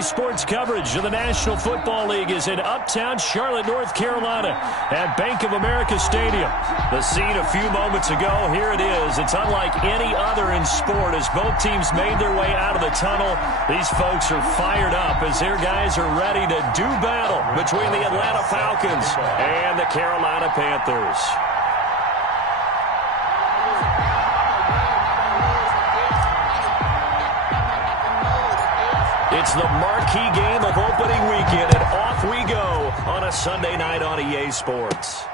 EA Sports coverage of the National Football League is in uptown Charlotte, North Carolina at Bank of America Stadium. The scene a few moments ago, here it is. It's unlike any other in sport as both teams made their way out of the tunnel. These folks are fired up as their guys are ready to do battle between the Atlanta Falcons and the Carolina Panthers. It's the marquee game of opening weekend, and off we go on a Sunday night on EA Sports.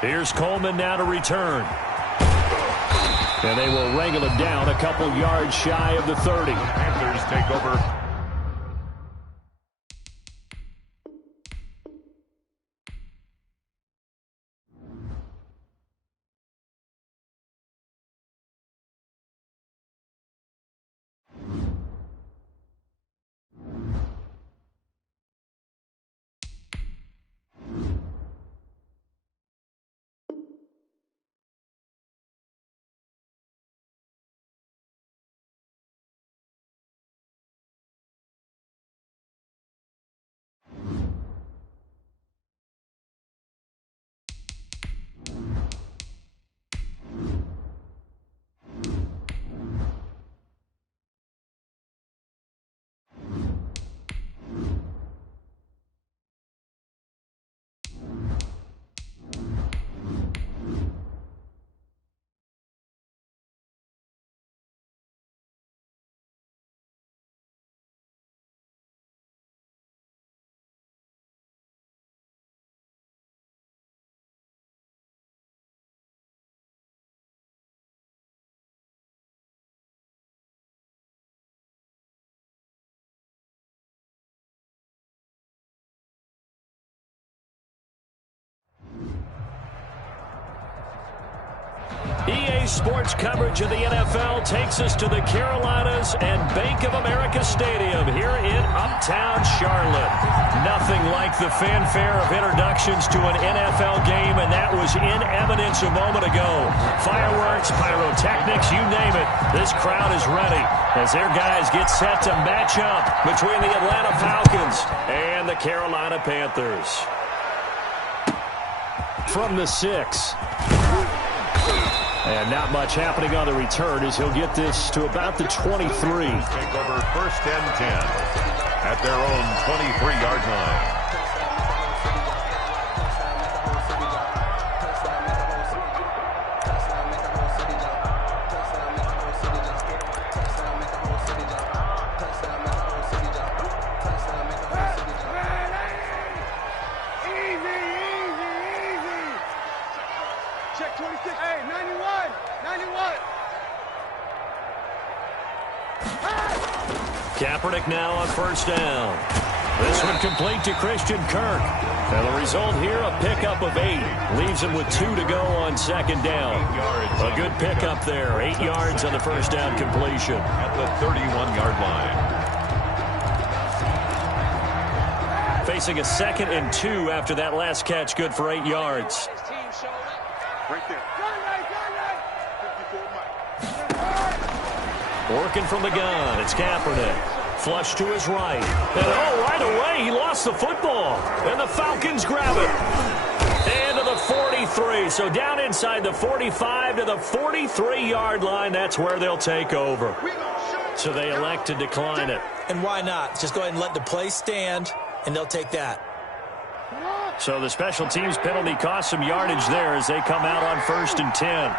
Here's Coleman now to return. And they will wrangle him down a couple yards shy of the 30. Panthers take over. EA Sports coverage of the NFL takes us to the Carolinas and Bank of America Stadium here in uptown Charlotte. Nothing like the fanfare of introductions to an NFL game, and that was in evidence a moment ago. Fireworks, pyrotechnics, you name it. This crowd is ready as their guys get set to match up between the Atlanta Falcons and the Carolina Panthers. From the 6. And not much happening on the return as he'll get this to about the 23. Take over 1st and 10 at their own 23-yard line. Kaepernick now on 1st down. This one complete to Christian Kirk. And the result here, a pickup of 8. Leaves him with 2 to go on 2nd down. A good pickup there. 8 yards on the 1st down completion. At the 31-yard line. Facing a 2nd and 2 after that last catch. Good for 8 yards. Right there. Working from the gun, it's Kaepernick. Flush to his right. And right away, he lost the football. And the Falcons grab it. And to the 43. So down inside the 45 to the 43-yard line. That's where they'll take over. So they elect to decline it. And why not? Just go ahead and let the play stand, and they'll take that. So the special teams penalty cost some yardage there as they come out on 1st and 10.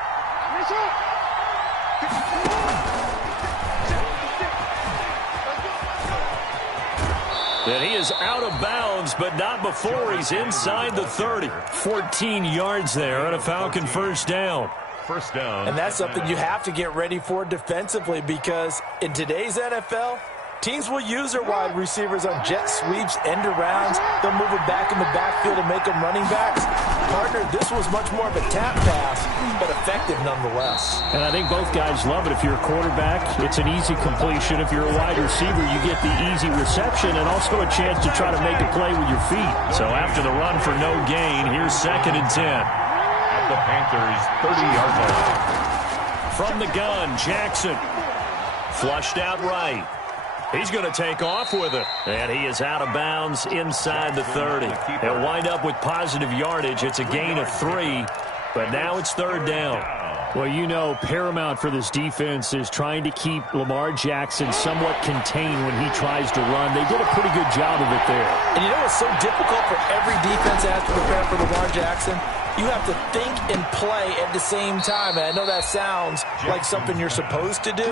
And he is out of bounds, but not before he's inside the 30. 14 yards there on a Falcon 1st down. 1st down. And that's something you have to get ready for defensively because in today's NFL, teams will use their wide receivers on jet sweeps, end arounds. They'll move it back in the backfield and make them running backs. Partner, this was much more of a tap pass, but effective nonetheless. And I think both guys love it. If you're a quarterback, it's an easy completion. If you're a wide receiver, you get the easy reception and also a chance to try to make a play with your feet. So after the run for no gain, here's 2nd and 10. At the Panthers' 30-yard line. From the gun, Jackson. Flushed out right. He's going to take off with it. And he is out of bounds inside the 30. He'll wind up with positive yardage. It's a gain of 3, but now it's 3rd down. Well, you know, paramount for this defense is trying to keep Lamar Jackson somewhat contained when he tries to run. They did a pretty good job of it there. And you know what's so difficult for every defense that has to prepare for Lamar Jackson? You have to think and play at the same time. And I know that sounds like something you're supposed to do,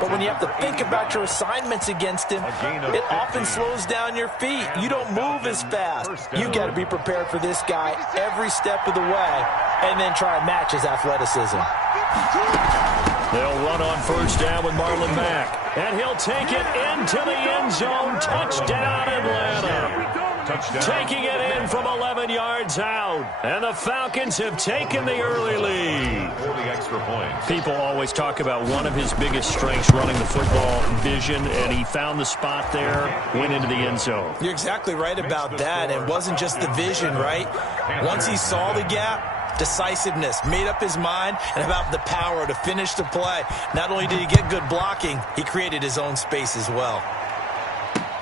but when you have to think about your assignments against him, it often slows down your feet. You don't move as fast. You got to be prepared for this guy every step of the way and then try and match his athleticism. They'll run on 1st down with Marlon Mack, and he'll take it into the end zone. Touchdown, Atlanta. Touchdown. Taking it in from 11 yards out. And the Falcons have taken the early lead. 40 extra points. People always talk about one of his biggest strengths running the football, vision, and he found the spot there, went into the end zone. You're exactly right about that. It wasn't just the vision, right? Once he saw the gap, decisiveness, made up his mind, and about the power to finish the play. Not only did he get good blocking, he created his own space as well.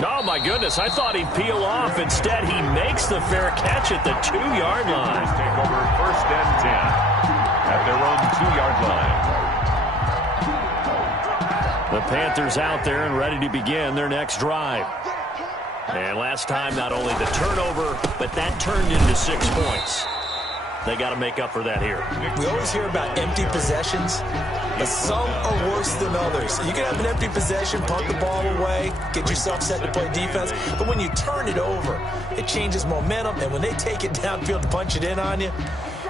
Oh, my goodness. I thought he'd peel off. Instead, he makes the fair catch at the 2-yard line. Take over 1st and 10 at their own 2-yard line. The Panthers out there and ready to begin their next drive. And last time, not only the turnover, but that turned into 6 points. They got to make up for that here. We always hear about empty possessions, but some are worse than others. You can have an empty possession, punt the ball away, get yourself set to play defense, but when you turn it over, it changes momentum, and when they take it downfield and punch it in on you,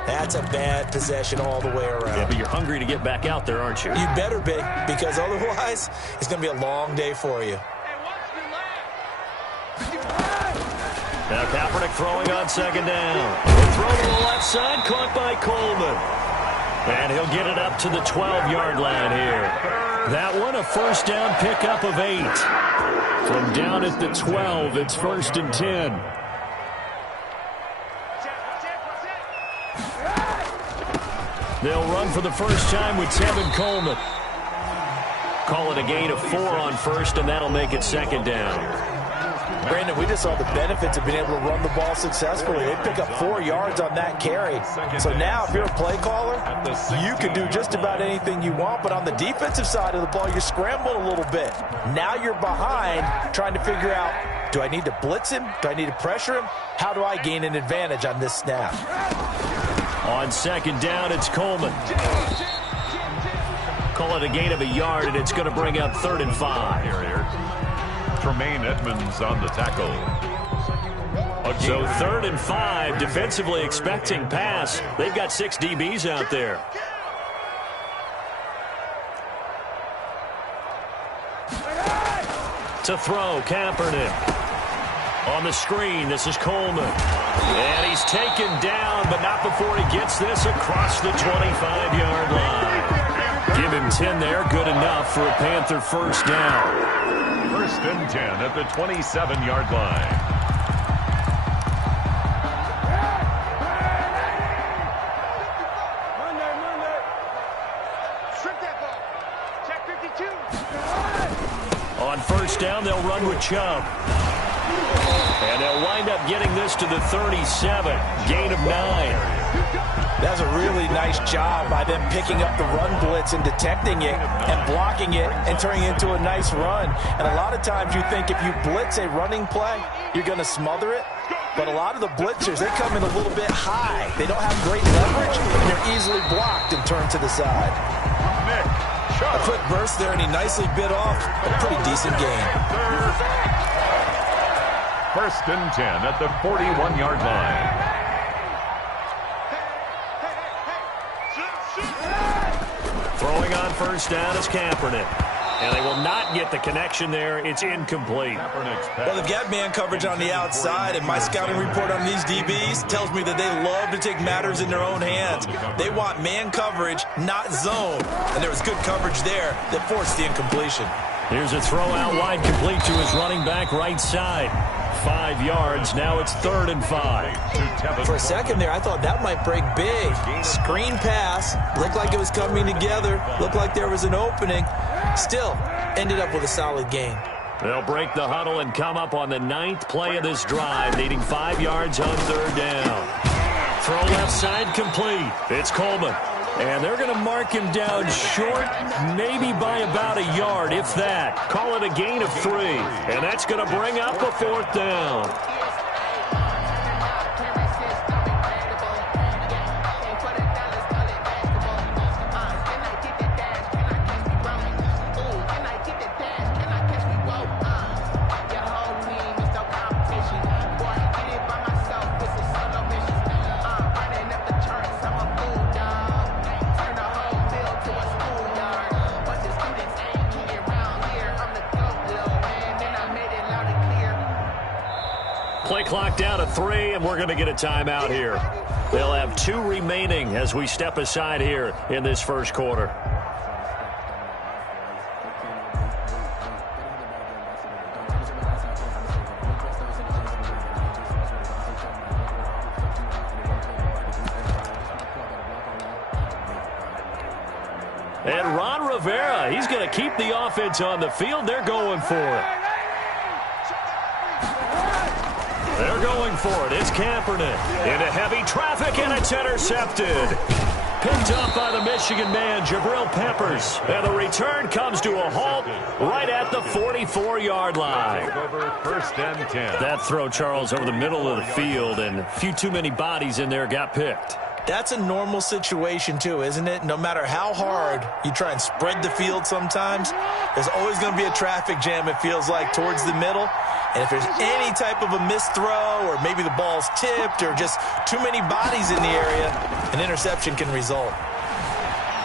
that's a bad possession all the way around. Yeah, but you're hungry to get back out there, aren't you? You better be, because otherwise, it's going to be a long day for you. Now Kaepernick throwing on 2nd down. He'll throw to the left side, caught by Coleman. And he'll get it up to the 12-yard line here. That one, a 1st down pickup of 8. From down at the 12, it's 1st and 10. They'll run for the first time with Tevin Coleman. Call it a gain of 4 on 1st, and that'll make it 2nd down. Brandon, we just saw the benefits of being able to run the ball successfully. They pick up 4 yards on that carry. So now if you're a play caller, you can do just about anything you want. But on the defensive side of the ball, you're scrambling a little bit. Now you're behind trying to figure out, do I need to blitz him? Do I need to pressure him? How do I gain an advantage on this snap? On 2nd down, it's Coleman. Call it a gain of 1 yard, and it's going to bring up 3rd and 5. Tremaine Edmonds on the tackle. So 3rd and 5, defensively expecting pass. They've got 6 DBs out there. To throw, Kaepernick. On the screen, this is Coleman. And he's taken down, but not before he gets this across the 25-yard line. Give him 10 there, good enough for a Panther 1st down. 1st and 10 at the 27-yard line. On 1st down, they'll run with Chubb. And they'll wind up getting this to the 37. Gain of 9. That's a really nice job by them picking up the run blitz and detecting it and blocking it and turning it into a nice run. And a lot of times you think if you blitz a running play, you're going to smother it. But a lot of the blitzers, they come in a little bit high. They don't have great leverage, and they're easily blocked and turned to the side. A quick burst there, and he nicely bit off a pretty decent gain. 1st and 10 at the 41-yard line. Throwing on 1st down is Kaepernick. And they will not get the connection there. It's incomplete. Well, they've got man coverage on the outside, and my scouting report on these DBs tells me that they love to take matters in their own hands. They want man coverage, not zone. And there was good coverage there that forced the incompletion. Here's a throw out wide, complete to his running back right side. 5 yards. Now it's 3rd and 5. For a second there, I thought that might break big. Screen pass. Looked like it was coming together. Looked like there was an opening. Still, ended up with a solid gain. They'll break the huddle and come up on the 9th play of this drive, needing 5 yards on 3rd down. Throw left side complete. It's Coleman. And they're going to mark him down short, maybe by about a yard, if that. Call it a gain of 3. And that's going to bring up a 4th down. Play clock down to 3, and we're going to get a timeout here. They'll have 2 remaining as we step aside here in this first quarter. And Ron Rivera, he's going to keep the offense on the field. They're going for it. They're going for it. It's Kaepernick into heavy traffic, and it's intercepted. Picked up by the Michigan man, Jabril Peppers. And the return comes to a halt right at the 44-yard line. Over 1st and 10. That throw, Charles, over the middle of the field, and a few too many bodies in there got picked. That's a normal situation, too, isn't it? No matter how hard you try and spread the field sometimes, there's always going to be a traffic jam, it feels like, towards the middle. And if there's any type of a missed throw or maybe the ball's tipped or just too many bodies in the area, an interception can result.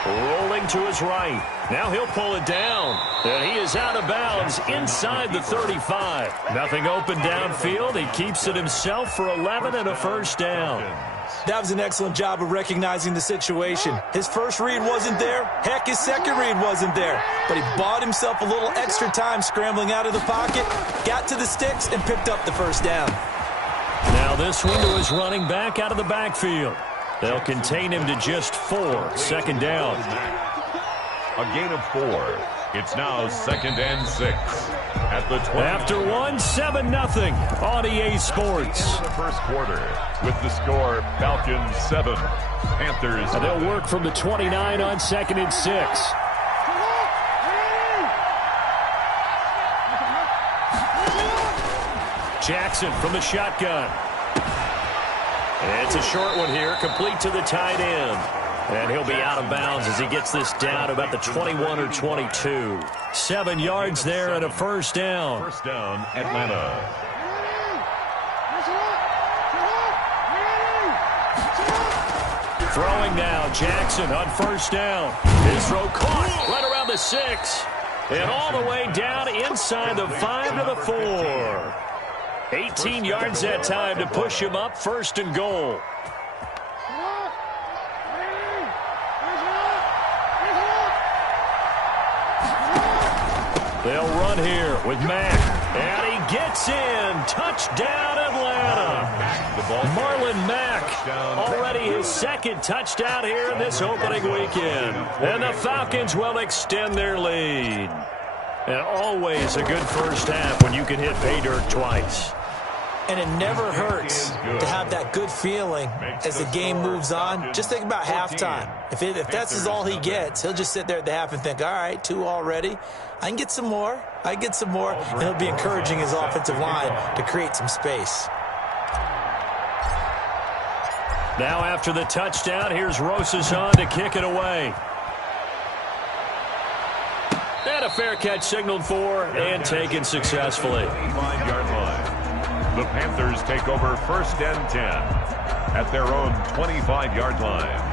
Rolling to his right. Now he'll pull it down. And he is out of bounds inside the 35. Nothing open downfield. He keeps it himself for 11 and a 1st down. That was an excellent job of recognizing the situation. His first read wasn't there. Heck, his second read wasn't there. But he bought himself a little extra time scrambling out of the pocket, got to the sticks, and picked up the 1st down. Now this one to his running back out of the backfield. They'll contain him to just 4. 2nd down. A gain of 4. It's now 2nd and 6. At the 20. After 1, 7-0 on EA Sports. The first quarter with the score Falcons 7, Panthers. And they'll work from the 29 on 2nd and 6. Jackson from the shotgun. And it's a short one here, complete to the tight end. And he'll be out of bounds as he gets this down about the 21 or 22. 7 yards there and a 1st down. 1st down, Atlanta. Throwing now, Jackson on 1st down. His throw caught right around the 6. And all the way down inside the 5 to the 4. 18 yards that time to push him up 1st and goal. They'll run here with Mack. And he gets in. Touchdown, Atlanta. Marlon Mack, already his 2nd touchdown here in this opening weekend. And the Falcons will extend their lead. And always a good first half when you can hit pay dirt twice. And it never hurts to have that good feeling as the game moves on. Just think about halftime. If that's all he gets, he'll just sit there at the half and think, all right, 2 already. I can get some more. And he'll be encouraging his offensive line to create some space. Now after the touchdown, here's Rosas on to kick it away. And a fair catch signaled for and taken successfully. 5-yard line. The Panthers take over 1st and 10 at their own 25-yard line.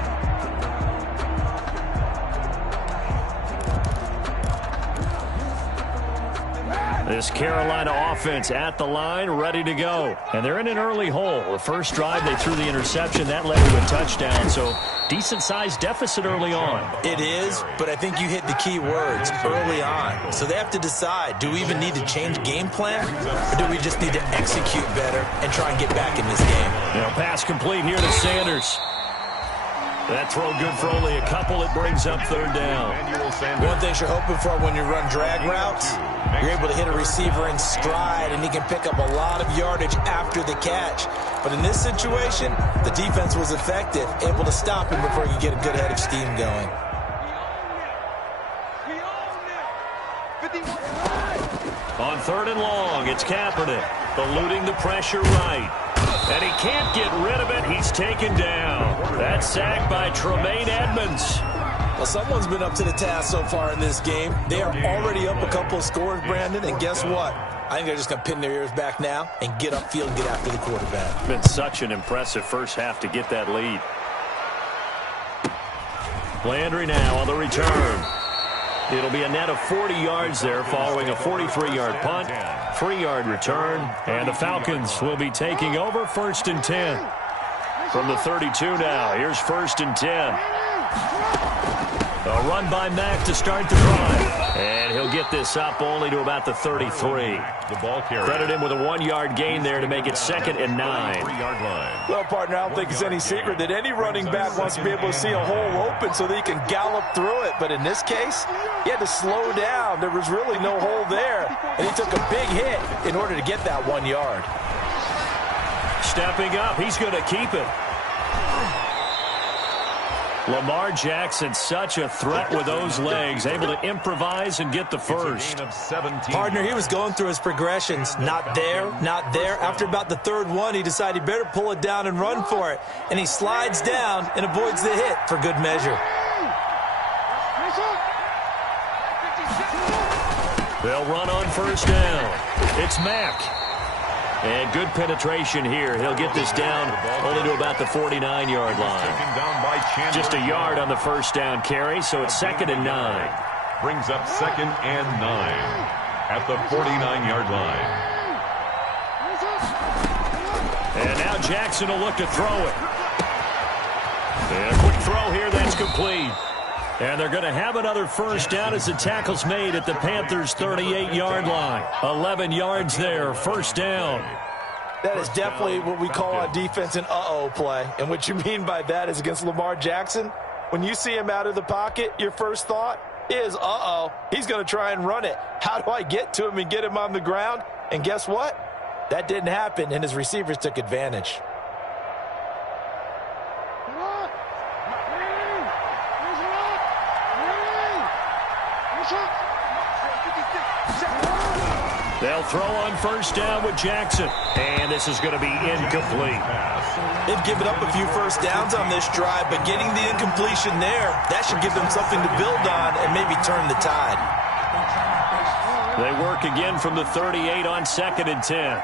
This Carolina offense at the line, ready to go. And they're in an early hole. The first drive, they threw the interception. That led to a touchdown. So decent-sized deficit early on. It is, but I think you hit the key words, early on. So they have to decide, do we even need to change game plan, or do we just need to execute better and try and get back in this game? Pass complete here to Sanders. That throw good for only a couple. It brings up third down. One thing you're hoping for when you run drag routes, you're able to hit a receiver in stride, and he can pick up a lot of yardage after the catch. But in this situation, the defense was effective, able to stop him before he could get a good head of steam going. On third and long, it's Kaepernick, eluding the pressure right. And he can't get rid of it. He's taken down. That sack by Tremaine Edmonds. Well, someone's been up to the task so far in this game. They are already up a couple of scores, Brandon, and guess what? I think they're just going to pin their ears back now and get upfield and get after the quarterback. Been such an impressive first half to get that lead. Landry now on the return. It'll be a net of 40 yards there following a 43-yard punt, 3-yard return, and the Falcons will be taking over 1st and 10. From the 32 now, here's 1st and 10. A run by Mack to start the drive. And he'll get this up only to about the 33. The ball carrier. Credit him with a 1-yard gain there to make it 2nd and 9. 3-yard line. Well, partner, I don't think it's any secret that any running back wants to be able to see a hole open so that he can gallop through it. But in this case, he had to slow down. There was really no hole there. And he took a big hit in order to get that 1 yard. Stepping up, he's going to keep it. Lamar Jackson, such a threat with those legs, able to improvise and get the first. Partner, he was going through his progressions. Not there, not there. After about the third one, he decided he better pull it down and run for it. And he slides down and avoids the hit for good measure. They'll run on 1st down. It's Mack. And good penetration here. He'll get this down only to about the 49-yard line. Just a yard on the 1st down carry, so it's 2nd and 9. Brings up 2nd and 9 at the 49-yard line. And now Jackson will look to throw it. And a quick throw here, that's complete. And they're going to have another 1st down as the tackle's made at the Panthers' 38-yard line. 11 yards there, 1st down. That is definitely what we call on defense an uh-oh play. And what you mean by that is against Lamar Jackson, when you see him out of the pocket, your first thought is, uh-oh, he's going to try and run it. How do I get to him and get him on the ground? And guess what? That didn't happen, and his receivers took advantage. They'll throw on 1st down with Jackson. And this is going to be incomplete. They've given up a few 1st downs on this drive, but getting the incompletion there, that should give them something to build on and maybe turn the tide. They work again from the 38 on 2nd and 10.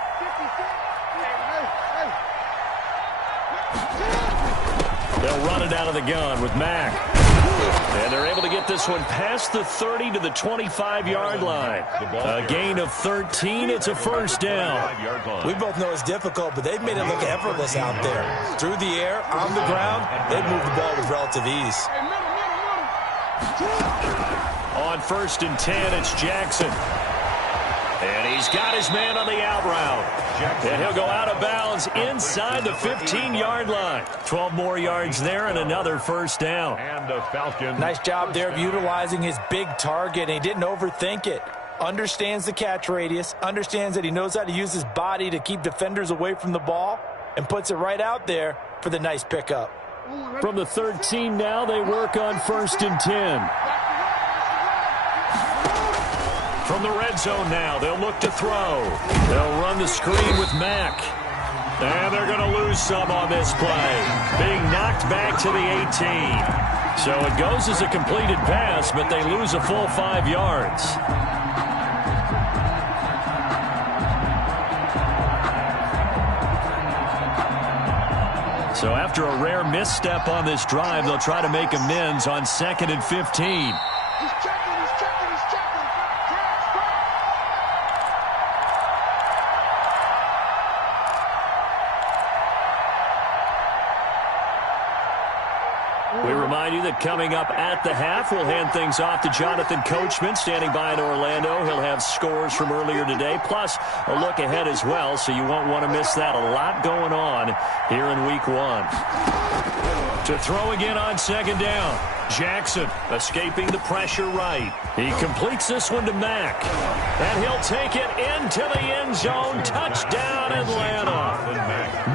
They'll run it out of the gun with Mack. And they're able to get this one past the 30 to the 25-yard line. A gain of 13. It's a 1st down. We both know it's difficult, but they've made it look effortless out there. Through the air, on the ground, they've moved the ball with relative ease. On 1st and 10, it's Jackson. And he's got his man on the out route. And he'll go out of bounds inside the 15-yard line. 12 more yards there and another 1st down. And the Falcons. Nice job there of utilizing his big target. And he didn't overthink it. Understands the catch radius. Understands that he knows how to use his body to keep defenders away from the ball. And puts it right out there for the nice pickup. From the 13 now, they work on 1st and 10. From the red zone now, they'll look to throw. They'll run the screen with Mack. And they're going to lose some on this play. Being knocked back to the 18. So it goes as a completed pass, but they lose a full 5 yards. So after a rare misstep on this drive, they'll try to make amends on 2nd and 15. We remind you that coming up at the half, we'll hand things off to Jonathan Coachman, standing by in Orlando. He'll have scores from earlier today, plus a look ahead as well, so you won't want to miss that. A lot going on here in Week 1. To throw again on second down. Jackson escaping the pressure right. He completes this one to Mack. And he'll take it into the end zone. Touchdown, Atlanta.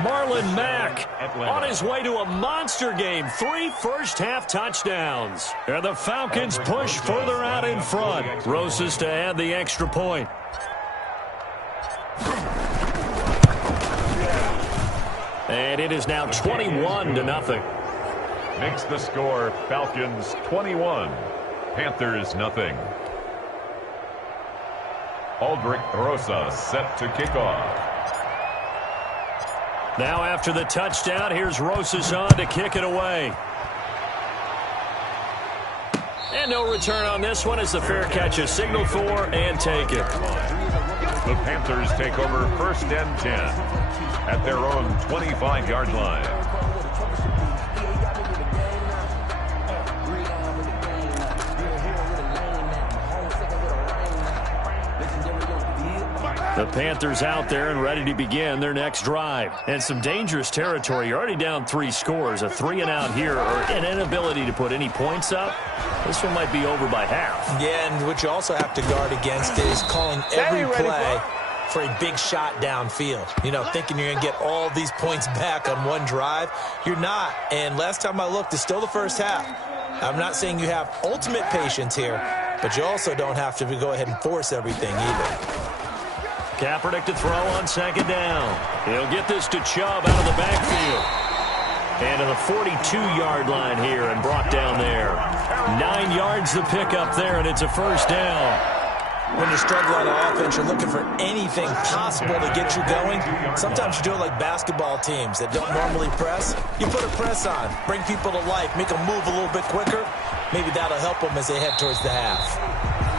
Marlon Mack on his way to a monster game. 3 first-half touchdowns. And the Falcons push further out in front. Rosas to add the extra point. And it is now 21-0. Makes the score Falcons 21, Panthers nothing. Aldrich Rosas set to kick off. Now after the touchdown, here's Rosas on to kick it away. And no return on this one as the fair catch is signaled for and taken. The Panthers take over 1st and 10 at their own 25-yard line. The Panthers out there and ready to begin their next drive. And some dangerous territory. You're already down 3 scores. A 3-and-out here or an inability to put any points up. This one might be over by half. Yeah, and what you also have to guard against is calling every play for a big shot downfield. You know, thinking you're going to get all these points back on one drive. You're not. And last time I looked, it's still the first half. I'm not saying you have ultimate patience here, but you also don't have to go ahead and force everything either. Kaepernick to throw on second down. He'll get this to Chubb out of the backfield. And to the 42-yard line here and brought down there. 9 yards the pickup there, and it's a first down. When you're struggling on offense, you're looking for anything possible to get you going. Sometimes you do it like basketball teams that don't normally press. You put a press on, bring people to life, make them move a little bit quicker. Maybe that'll help them as they head towards the half.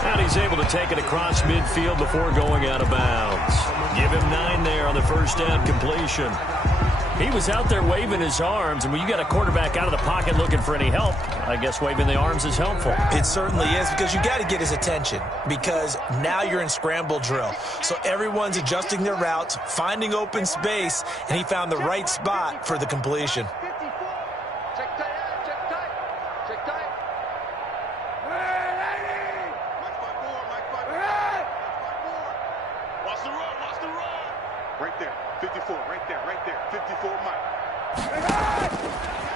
And he's able to take it across midfield before going out of bounds. Give him 9 there on the first down completion. He was out there waving his arms, and when you got a quarterback out of the pocket looking for any help, I guess waving the arms is helpful. It certainly is, because you got to get his attention, because now you're in scramble drill. So everyone's adjusting their routes, finding open space, and he found the right spot for the completion.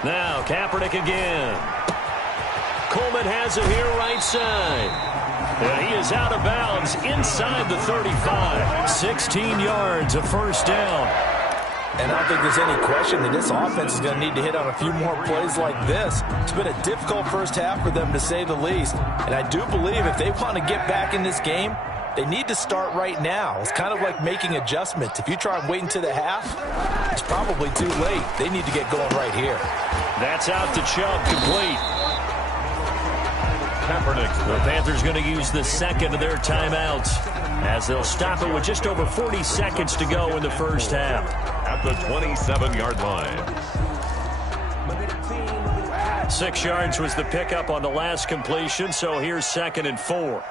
Now, Kaepernick again. Coleman has it here right side. And he is out of bounds inside the 35. 16 yards, a first down. And I don't think there's any question that this offense is going to need to hit on a few more plays like this. It's been a difficult first half for them, to say the least. And I do believe if they want to get back in this game, they need to start right now. It's kind of like making adjustments. If you try and wait until the half, it's probably too late. They need to get going right here. That's out to Chubb, complete. The Panthers going to use the second of their timeouts as they'll stop it with just over 40 seconds to go in the first half. At the 27-yard line. 6 yards was the pickup on the last completion, so here's 2nd and 4.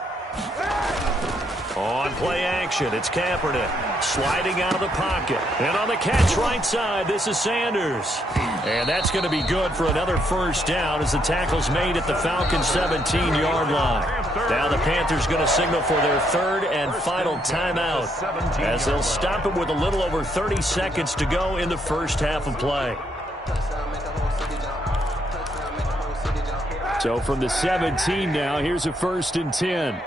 On play action, it's Kaepernick sliding out of the pocket. And on the catch right side, this is Sanders. And that's going to be good for another first down as the tackle's made at the Falcons' 17-yard line. Now the Panthers going to signal for their 3rd and final timeout as they'll stop it with a little over 30 seconds to go in the first half of play. So from the 17 now, here's a 1st and 10.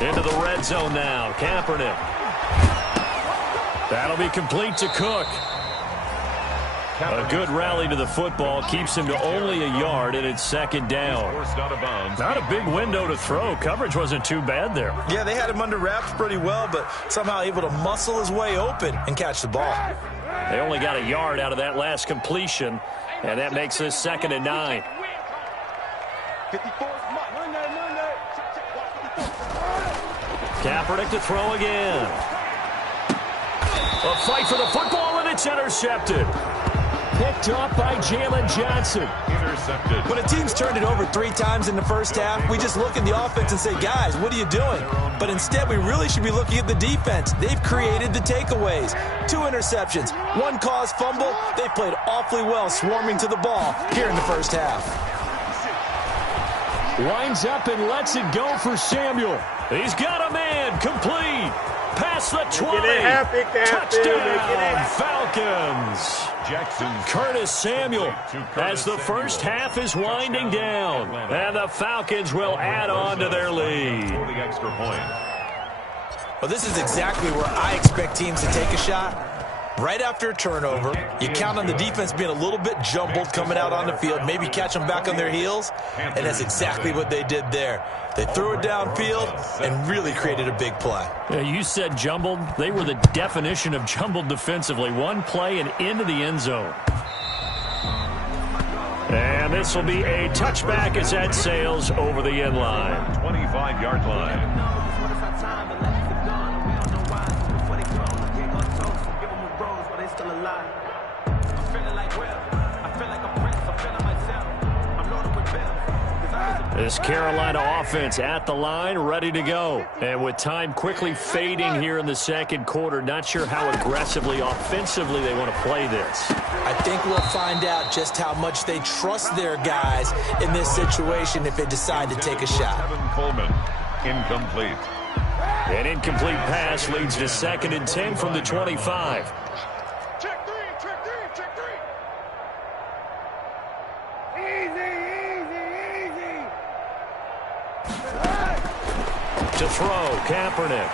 Into the red zone now. Kaepernick. That'll be complete to Cook. A good rally to the football keeps him to only a yard, and it's 2nd down. Not a big window to throw. Coverage wasn't too bad there. Yeah, they had him under wraps pretty well, but somehow able to muscle his way open and catch the ball. They only got a yard out of that last completion, and that makes this 2nd and 9. Kaepernick to throw again. A fight for the football, and it's intercepted. picked off by Jalen Johnson. Intercepted. When a team's turned it over 3 times in the first half, we just look at the offense and say, guys, what are you doing? But instead, we really should be looking at the defense. They've created the takeaways. 2 interceptions, 1 caused fumble. They played awfully well swarming to the ball here in the first half. Winds up and lets it go for Samuel. He's got a man, complete. Past the 20. Touchdown, Falcons. Jackson's Curtis Samuel as the first half is winding down. And the Falcons will add on to their lead. for the extra point. Well, this is exactly where I expect teams to take a shot. Right after a turnover, you count on the defense being a little bit jumbled coming out on the field, maybe catch them back on their heels, and that's exactly what they did there. They threw it downfield and really created a big play. Yeah, you said jumbled. They were the definition of jumbled defensively. One play and into the end zone. And this will be a touchback as that sails over the end line. 25-yard line. This Carolina offense at the line, ready to go. And with time quickly fading here in the second quarter, not sure how aggressively, offensively they want to play this. I think we'll find out just how much they trust their guys in this situation if they decide to take a shot. Kevin Coleman, incomplete. An incomplete pass leads to 2nd and 10 from the 25. Check three. Easy. To throw, Kaepernick.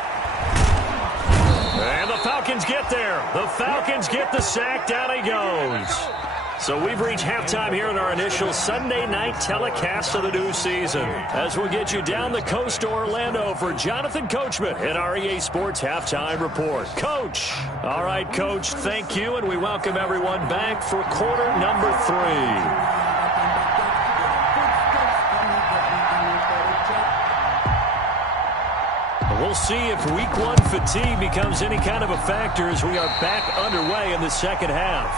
And the Falcons get there. The Falcons get the sack. Down he goes. So we've reached halftime here in our initial Sunday night telecast of the new season. As we'll get you down the coast to Orlando for Jonathan Coachman in our EA Sports Halftime Report. Coach. All right, Coach, thank you, and we welcome everyone back for quarter number 3. We'll see if week 1 fatigue becomes any kind of a factor as we are back underway in the second half.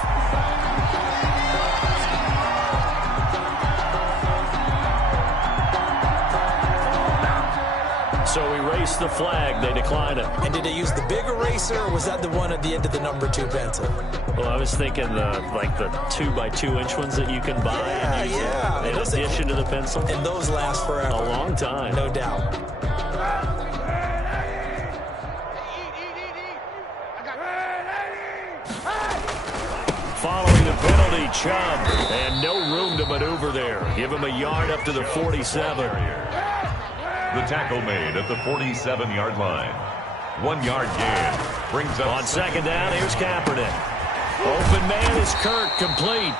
So we race the flag. They decline it. And did they use the big eraser, or was that the one at the end of the number 2 pencil? Well, I was thinking like the 2x2-inch ones that you can buy. Yeah. In addition to the pencil. And those last forever. A long time. No doubt. Following the penalty, Chubb, and no room to maneuver there. Give him a yard up to the 47. The tackle made at the 47-yard line. 1-yard gain brings up on second down. Here's Kaepernick. Open man is Kirk, complete.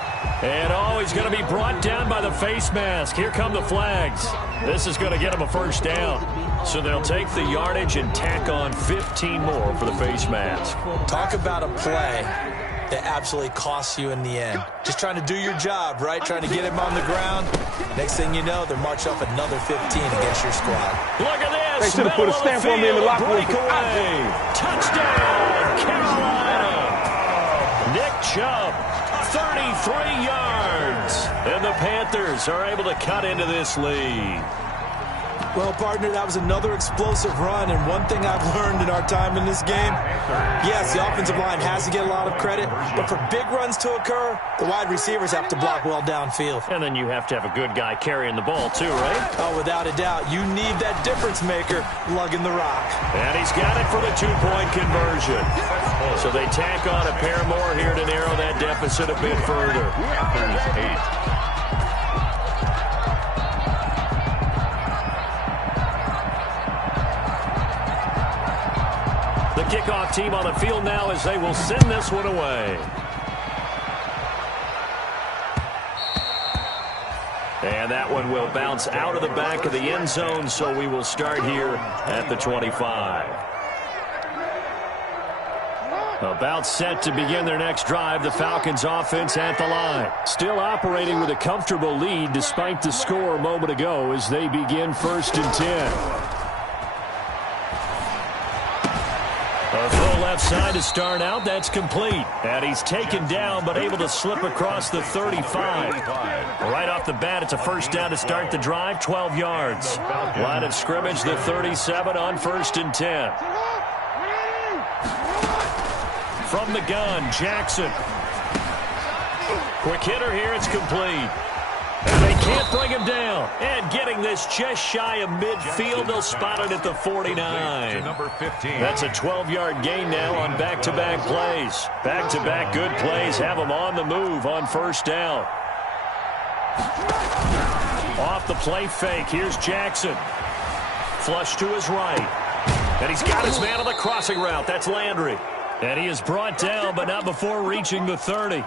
And he's going to be brought down by the face mask. Here come the flags. This is going to get him a first down. So they'll take the yardage and tack on 15 more for the face mask. Talk about a play that absolutely costs you in the end. Just trying to do your job, right? Trying to get him on the ground. Next thing you know, they're marching off another 15 against your squad. Look at this. They should have put a stamp on me in the locker room. Breakaway. Touchdown, Carolina. Nick Chubb, 33 yards. And the Panthers are able to cut into this lead. Well, partner, that was another explosive run, and one thing I've learned in our time in this game, yes, the offensive line has to get a lot of credit, but for big runs to occur, the wide receivers have to block well downfield. And then you have to have a good guy carrying the ball, too, right? Oh, without a doubt. You need that difference maker lugging the rock. And he's got it for the 2-point conversion. So they tack on a pair more here to narrow that deficit a bit further. Panthers 8. The kickoff team on the field now as they will send this one away. And that one will bounce out of the back of the end zone, so we will start here at the 25. About set to begin their next drive, the Falcons offense at the line. Still operating with a comfortable lead despite the score a moment ago as they begin 1st and 10. A throw left side to start out. That's complete. And he's taken down, but able to slip across the 35. Right off the bat, it's a first down to start the drive, 12 yards. Line of scrimmage, the 37 on 1st and 10. From the gun, Jackson. Quick hitter here, it's complete. And they can't bring him down. And getting this just shy of midfield, they'll spot it at the 49. Number 15. That's a 12-yard gain now on back-to-back plays. Back-to-back good plays have them on the move on first down. Off the play fake, here's Jackson. Flush to his right. And he's got his man on the crossing route. That's Landry. And he is brought down, but not before reaching the 30.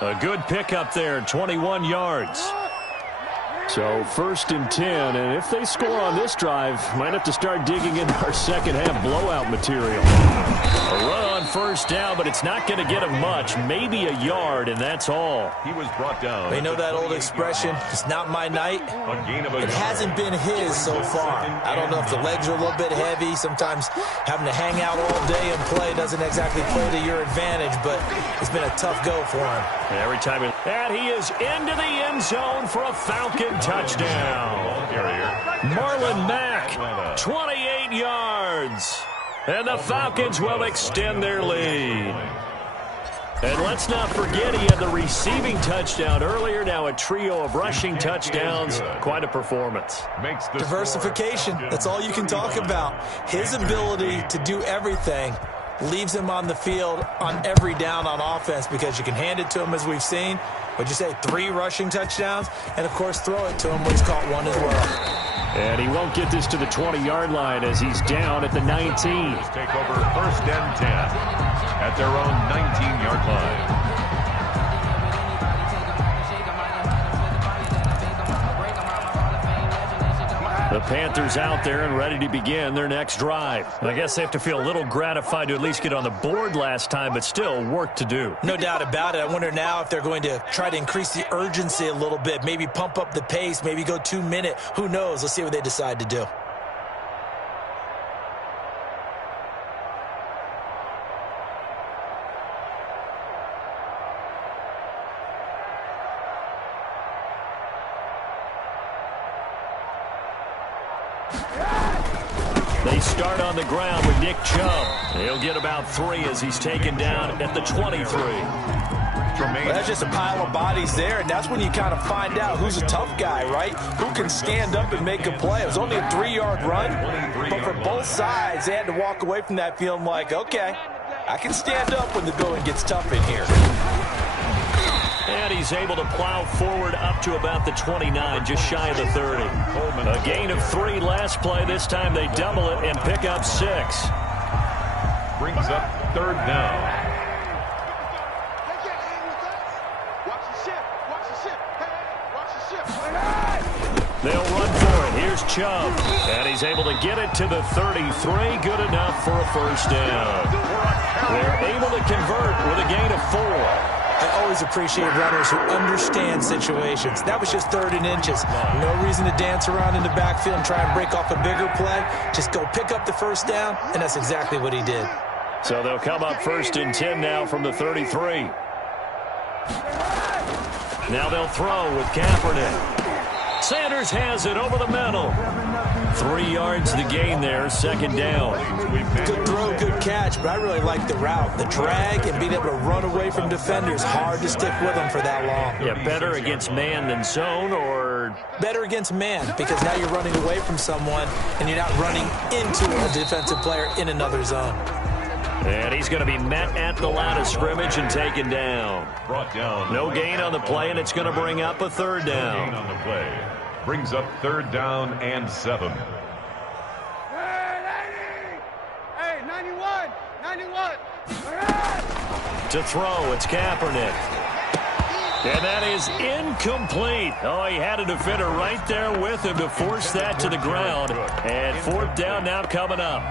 A good pickup there, 21 yards. So 1st and 10, and if they score on this drive, might have to start digging into our second half blowout material. A run on first down, but it's not going to get him much, maybe a yard, and that's all. He was brought down. They know that old expression, it's not my night. It hasn't been his so far. I don't know if the legs are a little bit heavy. Sometimes having to hang out all day and play doesn't exactly play to your advantage, but it's been a tough go for him. Every time, and he is into the end zone for a Falcon touchdown. Marlon Mack, 28 yards. And the Falcons will extend their lead. And let's not forget he had the receiving touchdown earlier. Now a trio of rushing touchdowns. Quite a performance. Diversification, that's all you can talk about. His ability to do everything leaves him on the field on every down on offense because you can hand it to him, as we've seen. What'd you say, 3 rushing touchdowns? And, of course, throw it to him when he's caught one as well. And he won't get this to the 20-yard line as he's down at the 19. Take over 1st and 10 at their own 19-yard line. The Panthers out there and ready to begin their next drive. And I guess they have to feel a little gratified to at least get on the board last time, but still work to do. No doubt about it. I wonder now if they're going to try to increase the urgency a little bit, maybe pump up the pace, maybe go 2-minute. Who knows? Let's see what they decide to do. They start on the ground with Nick Chubb. He'll get about 3 as he's taken down at the 23. Well, that's just a pile of bodies there, and that's when you kind of find out who's a tough guy, right? Who can stand up and make a play. It was only a 3-yard run, but for both sides, they had to walk away from that feeling like, okay, I can stand up when the going gets tough in here. And he's able to plow forward up to about the 29, just shy of the 30. A gain of 3 last play. This time they double it and pick up 6. Brings up 3rd down. They'll run for it. Here's Chubb. And he's able to get it to the 33. Good enough for a first down. They're able to convert with a gain of 4. I always appreciate runners who understand situations. That was just 3rd and inches. No reason to dance around in the backfield and try and break off a bigger play. Just go pick up the first down, and that's exactly what he did. So they'll come up 1st and 10 now from the 33. Now they'll throw with Kaepernick. Sanders has it over the middle. 3 yards the gain there, 2nd down. Good throw, good catch, but I really like the route. The drag and being able to run away from defenders, hard to stick with them for that long. Yeah, better against man than zone, or? Better against man, because now you're running away from someone and you're not running into a defensive player in another zone. And he's going to be met at the line of scrimmage and taken down. Brought down. No gain on the play, and it's going to bring up a 3rd down. Gain on the play. Brings up 3rd down and 7. Hey, 91, 91. To throw, it's Kaepernick. And that is incomplete. Oh, he had a defender right there with him to force that to the ground. And 4th down now coming up.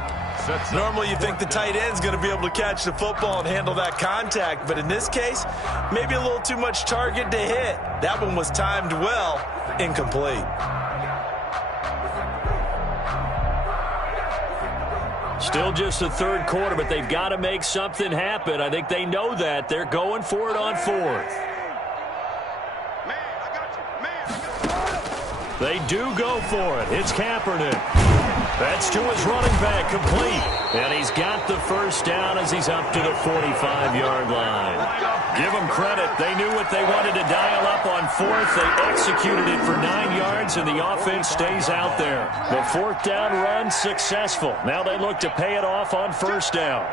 Normally you think the tight end's going to be able to catch the football and handle that contact, but in this case, maybe a little too much target to hit. That one was timed well, incomplete. Still just the third quarter, but they've got to make something happen. I think they know that. They're going for it on fourth. They do go for it. It's Kaepernick. That's to his running back, complete. And he's got the first down as he's up to the 45-yard line. Give them credit. They knew what they wanted to dial up on fourth. They executed it for 9 yards, and the offense stays out there. The fourth down run successful. Now they look to pay it off on first down.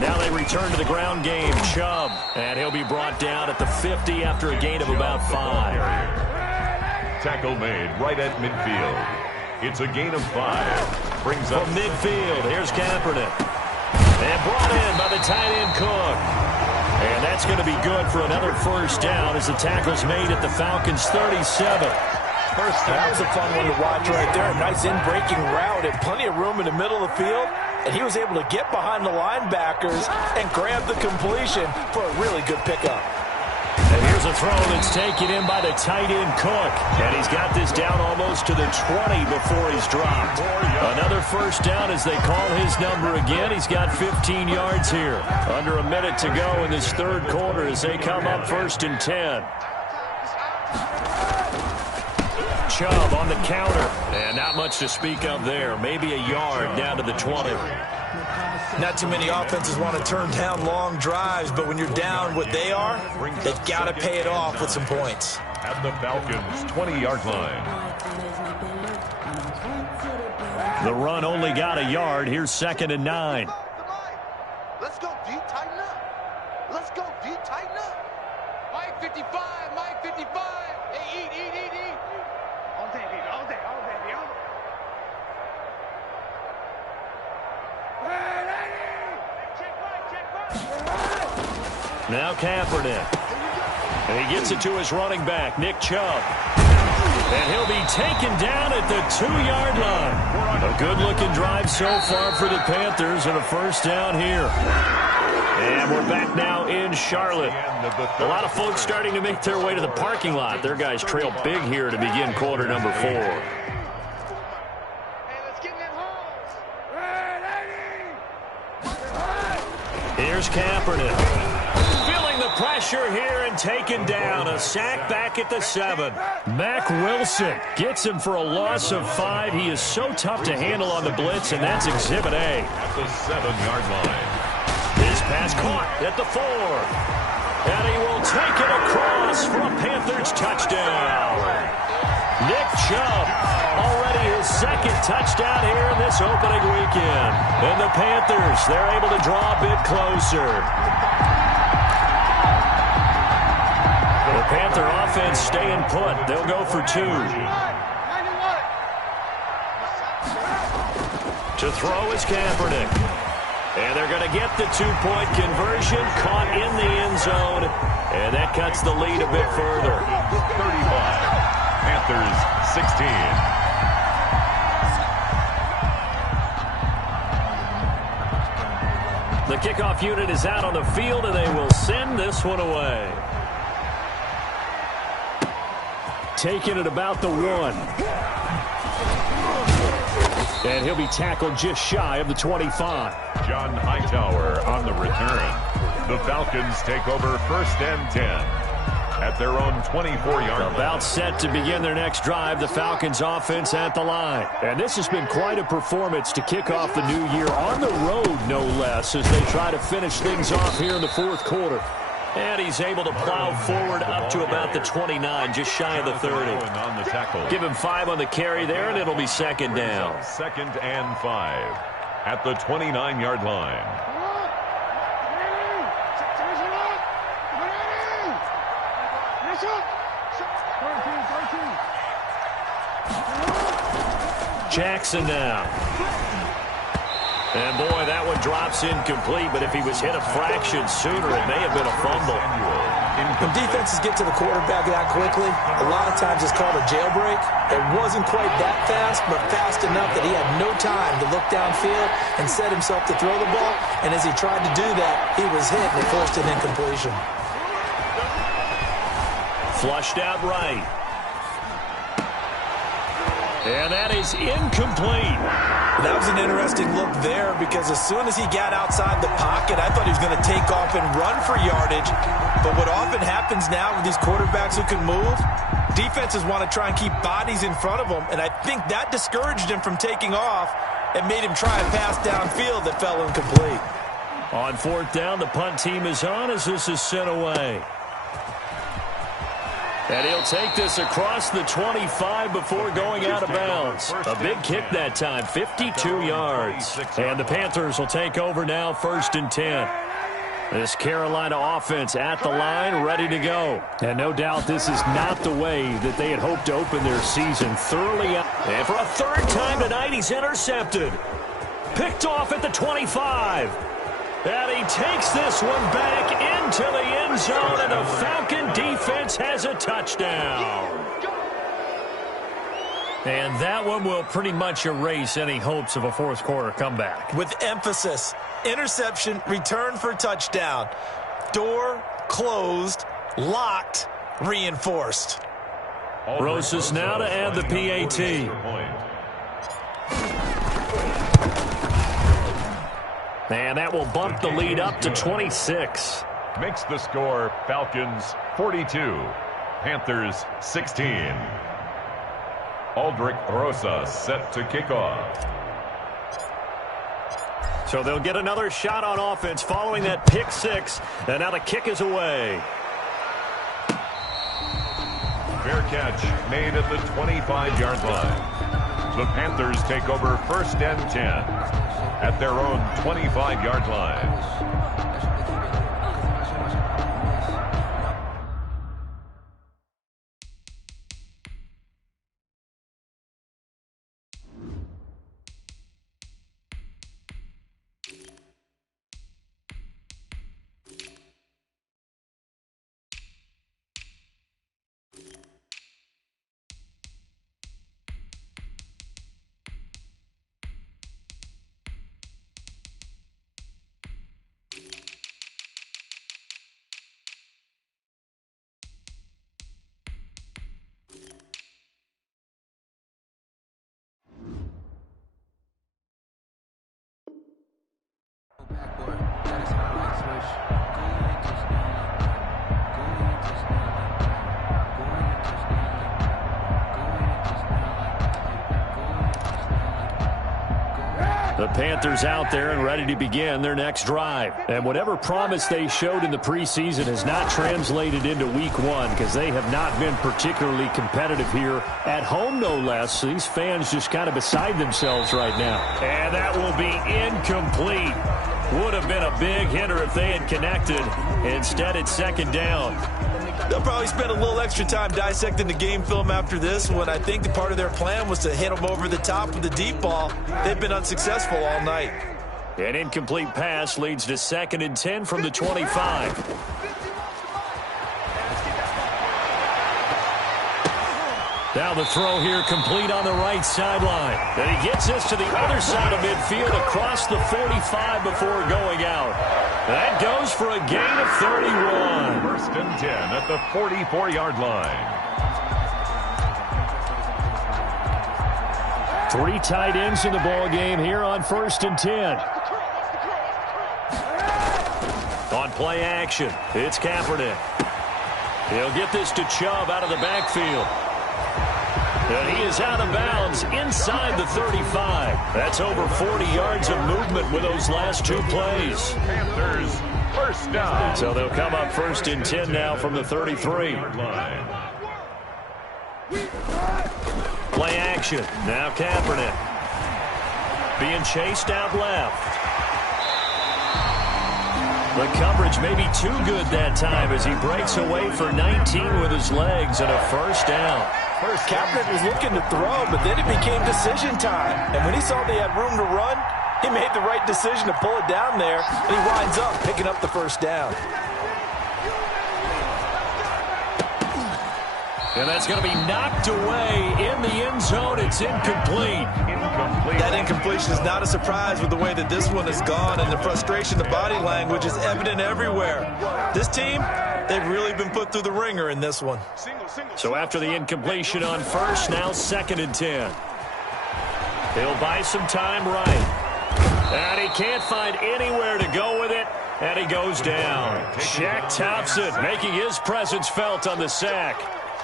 Now they return to the ground game. Chubb, and he'll be brought down at the 50 after a gain of about 5. Tackle made right at midfield. It's a gain of 5. Brings up from midfield. Here's Kaepernick. And brought in by the tight end Cook. And that's going to be good for another first down as the tackle's made at the Falcons' 37. That was a fun one to watch right there. A nice in-breaking route and plenty of room in the middle of the field. And he was able to get behind the linebackers and grab the completion for a really good pickup. And here's a throw that's taken in by the tight end Cook. And he's got this down almost to the 20 before he's dropped. Another first down as they call his number again. He's got 15 yards here. Under a minute to go in this third quarter as they come up 1st and 10. Chubb on the counter. And not much to speak of there. Maybe a yard down to the 20. Not too many offenses want to turn down long drives, but when you're down what they are, they've got to pay it off with some points. At the Falcons' 20-yard line. The run only got a yard. Here's 2nd and 9. Let's go, D. Tighten up. Let's go, D. Tighten up. Mike 55. Mike 55. Hey, eat. All day, baby. All day. Now Kaepernick. And he gets it to his running back, Nick Chubb. And he'll be taken down at the 2-yard line. A good-looking drive so far for the Panthers and a first down here. And we're back now in Charlotte. A lot of folks starting to make their way to the parking lot. Their guys trail big here to begin quarter number 4. Here's Kaepernick. Feeling the pressure here and taken down. A sack back at the 7. Mack Wilson gets him for a loss of 5. He is so tough to handle on the blitz, and that's Exhibit A. At the 7-yard line. His pass caught at the 4. And he will take it across for a Panthers touchdown. Nick Chubb, already his 2nd touchdown here in this opening weekend. And the Panthers, they're able to draw a bit closer. The Panther offense staying put. They'll go for 2. To throw is Kaepernick. And they're going to get the 2-point conversion, caught in the end zone. And that cuts the lead a bit further. 35. Panthers 16. The kickoff unit is out on the field, and they will send this one away. Taking it about the 1. And he'll be tackled just shy of the 25. John Hightower on the return. The Falcons take over 1st and 10. At their own 24-yard line. About set to begin their next drive, the Falcons offense at the line. And this has been quite a performance to kick off the new year on the road, no less, as they try to finish things off here in the 4th quarter. And he's able to plow forward up to about the 29, just shy of the 30. On the tackle. Give him 5 on the carry there, and it'll be 2nd down. 2nd and 5 at the 29-yard line. Jackson now. And boy, that one drops incomplete, but if he was hit a fraction sooner, it may have been a fumble. When defenses get to the quarterback that quickly, a lot of times it's called a jailbreak. It wasn't quite that fast, but fast enough that he had no time to look downfield and set himself to throw the ball. And as he tried to do that, he was hit and it forced an incompletion. Flushed out right. And that is incomplete. That was an interesting look there because as soon as he got outside the pocket, I thought he was going to take off and run for yardage. But what often happens now with these quarterbacks who can move, defenses want to try and keep bodies in front of them, and I think that discouraged him from taking off and made him try a pass downfield that fell incomplete. On fourth down, the punt team is on as this is sent away. And he'll take this across the 25 before going out of bounds. A big kick that time, 52 yards. And the Panthers will take over now, 1st and 10. This Carolina offense at the line, ready to go. And no doubt this is not the way that they had hoped to open their season. Thoroughly out. And for a third time tonight, he's intercepted. Picked off at the 25. And he takes this one back into the end zone, and the Falcon defense has a touchdown. And that one will pretty much erase any hopes of a fourth quarter comeback. With emphasis, interception, return for touchdown. Door closed, locked, reinforced. Rosas now to add the PAT. And that will bump the lead up to 26. Makes the score Falcons 42, Panthers 16. Aldrich Rosas set to kick off. So they'll get another shot on offense following that pick six. And now the kick is away. Fair catch made at the 25-yard line. The Panthers take over 1st and 10 at their own 25-yard line. The Panthers out there and ready to begin their next drive. And whatever promise they showed in the preseason has not translated into week one because they have not been particularly competitive here at home, no less. So these fans just kind of beside themselves right now. And that will be incomplete. Would have been a big hitter if they had connected. Instead, it's 2nd down. They'll probably spend a little extra time dissecting the game film after this one. I think the part of their plan was to hit them over the top with the deep ball. They've been unsuccessful all night. An incomplete pass leads to 2nd and 10 from the 25. Now the throw here complete on the right sideline. And he gets this to the other side of midfield across the 45 before going out. That goes for a gain of 31. 1st and 10 at the 44-yard line. 3 tight ends in the ball game here on 1st and 10. On play action, it's Kaepernick. He'll get this to Chubb out of the backfield. And he is out of bounds inside the 35. That's over 40 yards of movement with those last 2 plays. Panthers 1st down. So they'll come up 1st and 10 now from the 33. Play action. Now Kaepernick. Being chased out left. The coverage may be too good that time as he breaks away for 19 with his legs and a 1st down. Kaepernick was looking to throw, but then it became decision time. And when he saw they had room to run, he made the right decision to pull it down there, and he winds up picking up the 1st down. And that's going to be knocked away in the end zone. It's incomplete. That incompletion is not a surprise with the way that this one has gone, and the frustration, the body language is evident everywhere. This team, they've really been put through the ringer in this one. So after the incompletion on 1st, now 2nd and 10. He'll buy some time right. And he can't find anywhere to go with it. And he goes down. Shaq Thompson making his presence felt on the sack.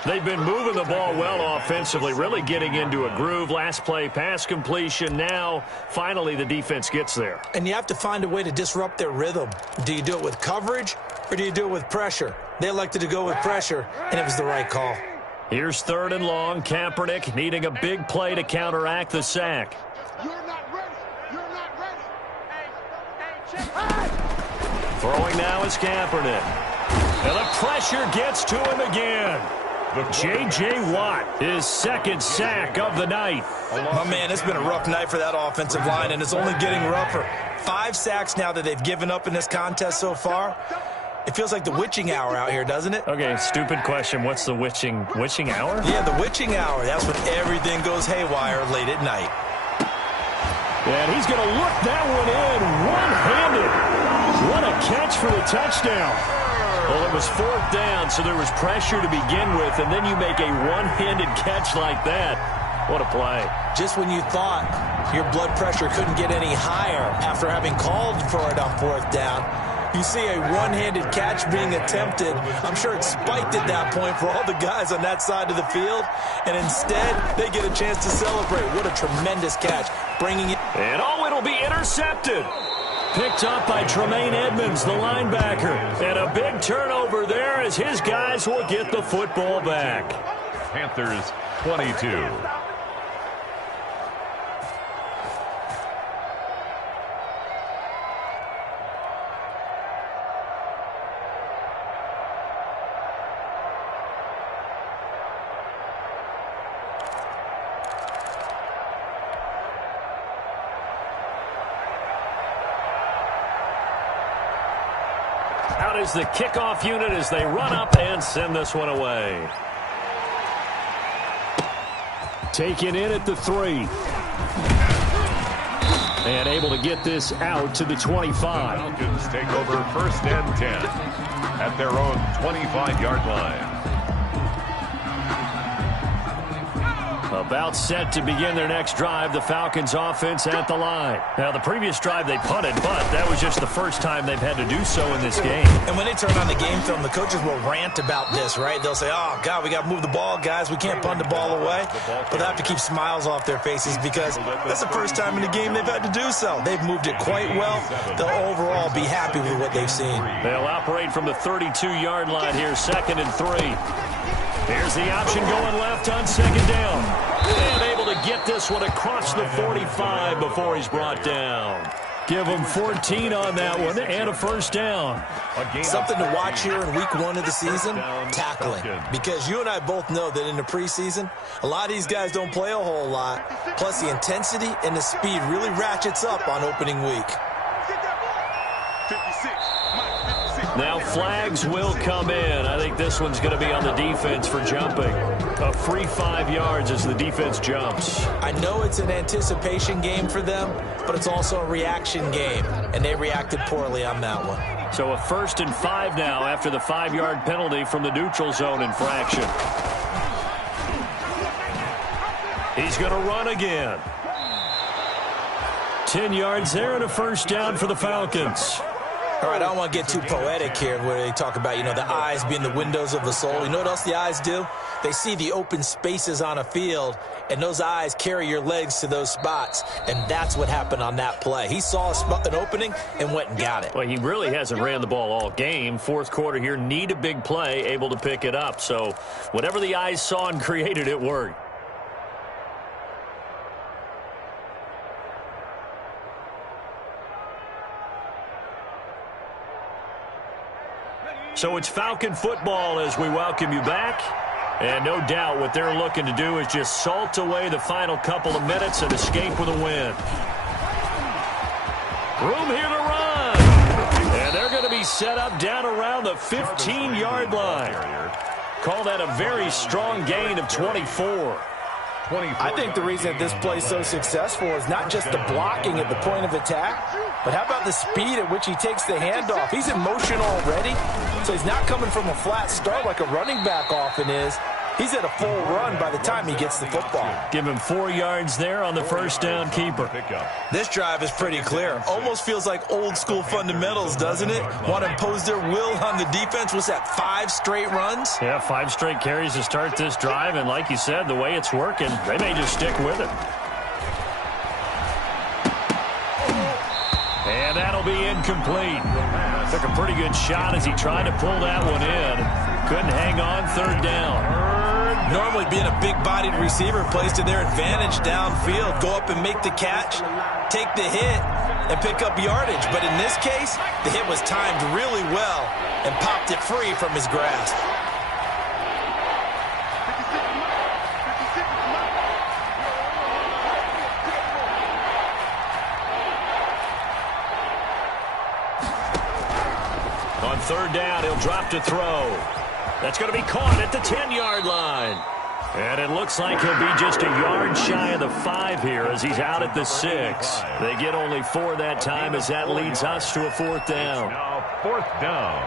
They've been moving the ball well offensively, really getting into a groove. Last play, pass completion. Now, finally, the defense gets there. And you have to find a way to disrupt their rhythm. Do you do it with coverage or do you do it with pressure? They elected to go with pressure, and it was the right call. Here's 3rd and long. Kaepernick needing a big play to counteract the sack. You're not ready. You're not ready. Throwing now is Kaepernick. And the pressure gets to him again. J.J. Watt, his 2nd sack of the night. My man, it's been a rough night for that offensive line, and it's only getting rougher. 5 sacks now that they've given up in this contest so far. It feels like the witching hour out here, doesn't it? Okay, stupid question. What's the witching hour? Yeah, the witching hour. That's when everything goes haywire late at night. And he's going to look that one in one-handed. What a catch for the touchdown. Well, it was 4th down, so there was pressure to begin with, and then you make a one-handed catch like that. What a play. Just when you thought your blood pressure couldn't get any higher after having called for it on 4th down, you see a one-handed catch being attempted. I'm sure it spiked at that point for all the guys on that side of the field, and instead they get a chance to celebrate. What a tremendous catch. Bringing it. And it'll be intercepted. Picked up by Tremaine Edmonds, the linebacker. And a big turnover there as his guys will get the football back. Panthers 22. Out is the kickoff unit as they run up and send this one away. Taken in at the 3. And able to get this out to the 25. Falcons take over 1st and 10 at their own 25-yard line. About set to begin their next drive, the Falcons offense at the line. Now, the previous drive they punted, but that was just the first time they've had to do so in this game. And when they turn on the game film, the coaches will rant about this, right? They'll say, oh, God, we got to move the ball, guys. We can't punt the ball away. But they have to keep smiles off their faces because that's the first time in the game they've had to do so. They've moved it quite well. They'll overall be happy with what they've seen. They'll operate from the 32-yard line here, 2nd and 3. Here's the option going left on 2nd down. And able to get this one across the 45 before he's brought down. Give him 14 on that one and a 1st down. Something to watch here in week 1 of the season, tackling. Because you and I both know that in the preseason, a lot of these guys don't play a whole lot. Plus the intensity and the speed really ratchets up on opening week. Now flags will come in. I think this one's going to be on the defense for jumping. A free 5 yards as the defense jumps. I know it's an anticipation game for them, but it's also a reaction game, and they reacted poorly on that one. So a 1st and 5 now after the 5-yard penalty from the neutral zone infraction. He's going to run again. 10 yards there and a 1st down for the Falcons. All right, I don't want to get too poetic here where they talk about, the eyes being the windows of the soul. You know what else the eyes do? They see the open spaces on a field, and those eyes carry your legs to those spots, and that's what happened on that play. He saw an opening and went and got it. Well, he really hasn't ran the ball all game. 4th quarter here, need a big play, able to pick it up. So whatever the eyes saw and created, it worked. So it's Falcon football as we welcome you back. And no doubt what they're looking to do is just salt away the final couple of minutes and escape with a win. Room here to run. And they're going to be set up down around the 15-yard line. Call that a very strong gain of 24. I think the reason that this play is so successful is not just the blocking at the point of attack, but how about the speed at which he takes the handoff? He's in motion already, so he's not coming from a flat start like a running back often is. He's at a full run by the time he gets the football. Give him 4 yards there on the first down keeper. This drive is pretty clear. Almost feels like old school fundamentals, doesn't it? Want to impose their will on the defense. Was that 5 straight runs? Yeah, 5 straight carries to start this drive. And like you said, the way it's working, they may just stick with it. And that'll be incomplete. Took a pretty good shot as he tried to pull that one in. Couldn't hang on, third down. Normally being a big-bodied receiver plays to their advantage downfield. Go up and make the catch, take the hit, and pick up yardage. But in this case, the hit was timed really well and popped it free from his grasp. On third down, he'll drop to throw. That's going to be caught at the 10-yard line. And it looks like he'll be just a yard shy of the 5 here as he's out at the 6. They get only 4 that time as that leads us to a 4th down. Now 4th down.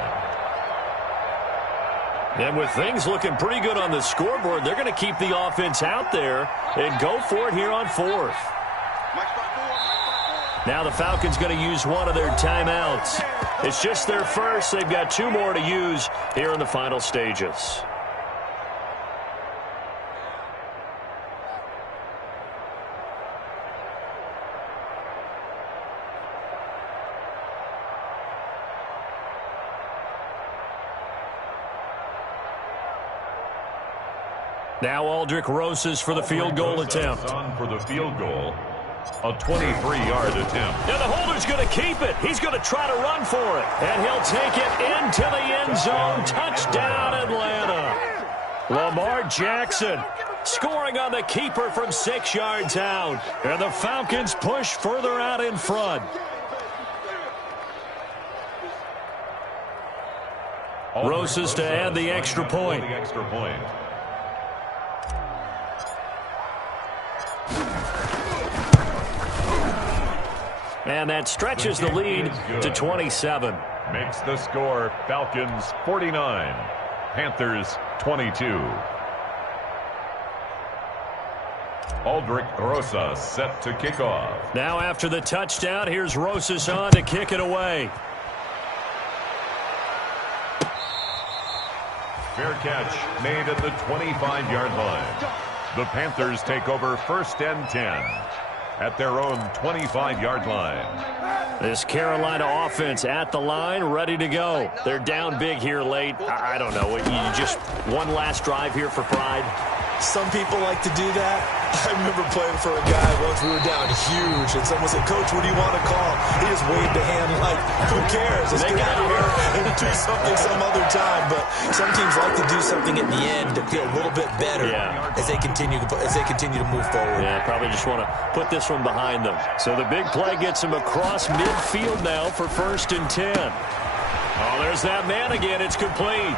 And with things looking pretty good on the scoreboard, they're going to keep the offense out there and go for it here on 4th. Now the Falcons going to use one of their timeouts. It's just their first. They've got 2 more to use here in the final stages. Now Aldrick Rosas for the field goal attempt. On for the field goal. A 23-yard attempt. Now the holder's going to keep it. He's going to try to run for it. And he'll take it into the end zone. Touchdown, Atlanta. Lamar Jackson scoring on the keeper from 6 yards out. And the Falcons push further out in front. Rosas to add the extra point. And that stretches the lead to 27. Makes the score Falcons 49, Panthers 22. Aldrick Rosas set to kick off. Now after the touchdown, here's Rosas on to kick it away. Fair catch made at the 25-yard line. The Panthers take over 1st and 10 at their own 25-yard line. This Carolina offense at the line, ready to go. They're down big here late. I don't know. You just one last drive here for pride. Some people like to do that. I remember playing for a guy once. We were down huge, and someone said, "Coach, what do you want to call?" He just waved a hand like, "Who cares? Let's get out of here and do something some other time." But some teams like to do something at the end to feel a little bit better as they continue to move forward. Yeah, probably just want to put this one behind them. So the big play gets him across midfield now for 1st and 10. Oh, there's that man again. It's complete.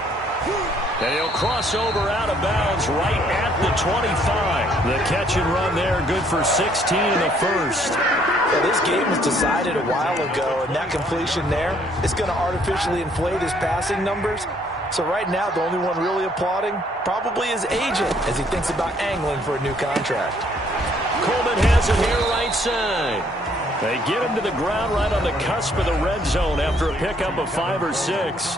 And he'll cross over out of bounds right at the 25. The catch and run there, good for 16 in the first. Yeah, this game was decided a while ago, and that completion there is going to artificially inflate his passing numbers. So right now, the only one really applauding probably his agent as he thinks about angling for a new contract. Coleman has it here right side. They get him to the ground right on the cusp of the red zone after a pickup of 5 or 6.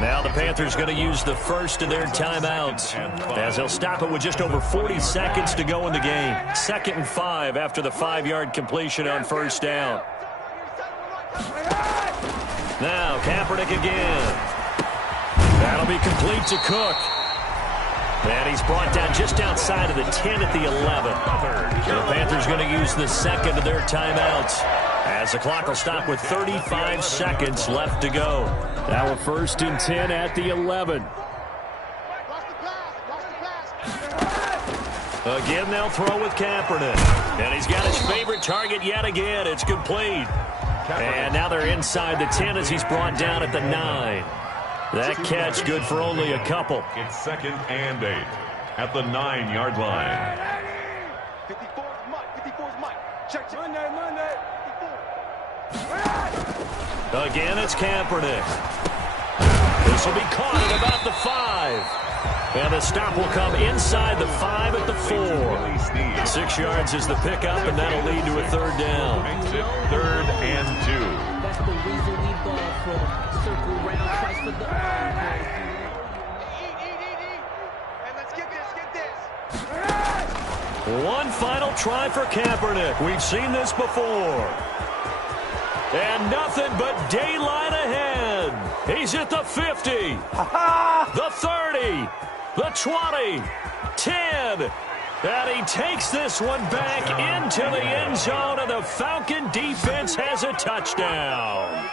Now the Panthers going to use the first of their timeouts as they'll stop it with just over 40 seconds to go in the game. 2nd and 5 after the 5-yard completion on 1st down. Now Kaepernick again. That'll be complete to Cook. And he's brought down just outside of the 10 at the 11. The Panthers going to use the 2nd of their timeouts as the clock will stop with 35 seconds left to go. Now a 1st and 10 at the 11. Again, they'll throw with Kaepernick. And he's got his favorite target yet again. It's complete. And now they're inside the 10 as he's brought down at the 9. That catch good for only a couple. It's 2nd and 8 at the 9-yard line. 54's Mike. 54's Mike. Check. Monday. 54. Again, it's Kaepernick. This will be caught at about the 5. And the stop will come inside the 5 at the 4. 6 yards is the pickup, and that'll lead to a 3rd down. Makes it 3rd and 2. That's the reason we ball from circle round twice for the And let's get this. One final try for Kaepernick. We've seen this before. And nothing but daylight ahead. He's at the 50, the 30, the 20, 10. And he takes this one back into the end zone, and the Falcon defense has a touchdown.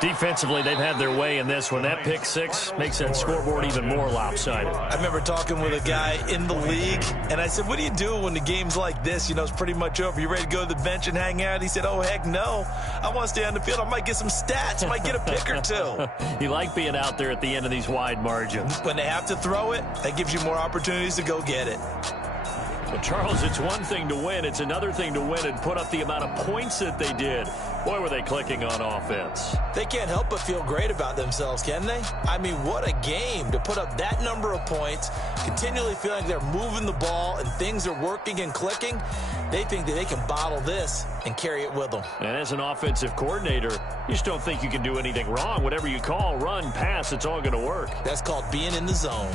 Defensively, they've had their way in this one. That pick 6 makes that scoreboard even more lopsided. I remember talking with a guy in the league, and I said, what do you do when the game's like this? You know, it's pretty much over. You ready to go to the bench and hang out? He said, oh, heck no. I want to stay on the field. I might get some stats. I might get a pick or 2. You like being out there at the end of these wide margins. When they have to throw it, that gives you more opportunities to go get it. Well, Charles, it's one thing to win. It's another thing to win and put up the amount of points that they did. Boy, were they clicking on offense. They can't help but feel great about themselves, can they? I mean, what a game to put up that number of points, continually feeling they're moving the ball and things are working and clicking. They think that they can bottle this and carry it with them. And as an offensive coordinator, you just don't think you can do anything wrong. Whatever you call, run, pass, it's all going to work. That's called being in the zone.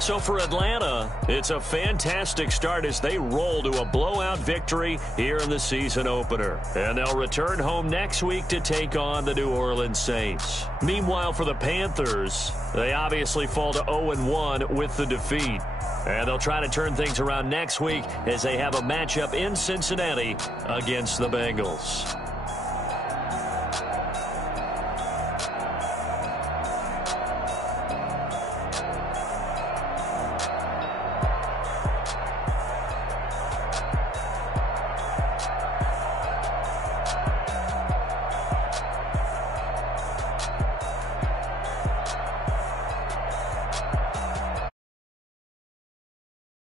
So for Atlanta, it's a fantastic start as they roll to a blowout victory here in the season opener. And they'll return home next week to take on the New Orleans Saints. Meanwhile, for the Panthers, they obviously fall to 0-1 with the defeat. And they'll try to turn things around next week as they have a matchup in Cincinnati against the Bengals.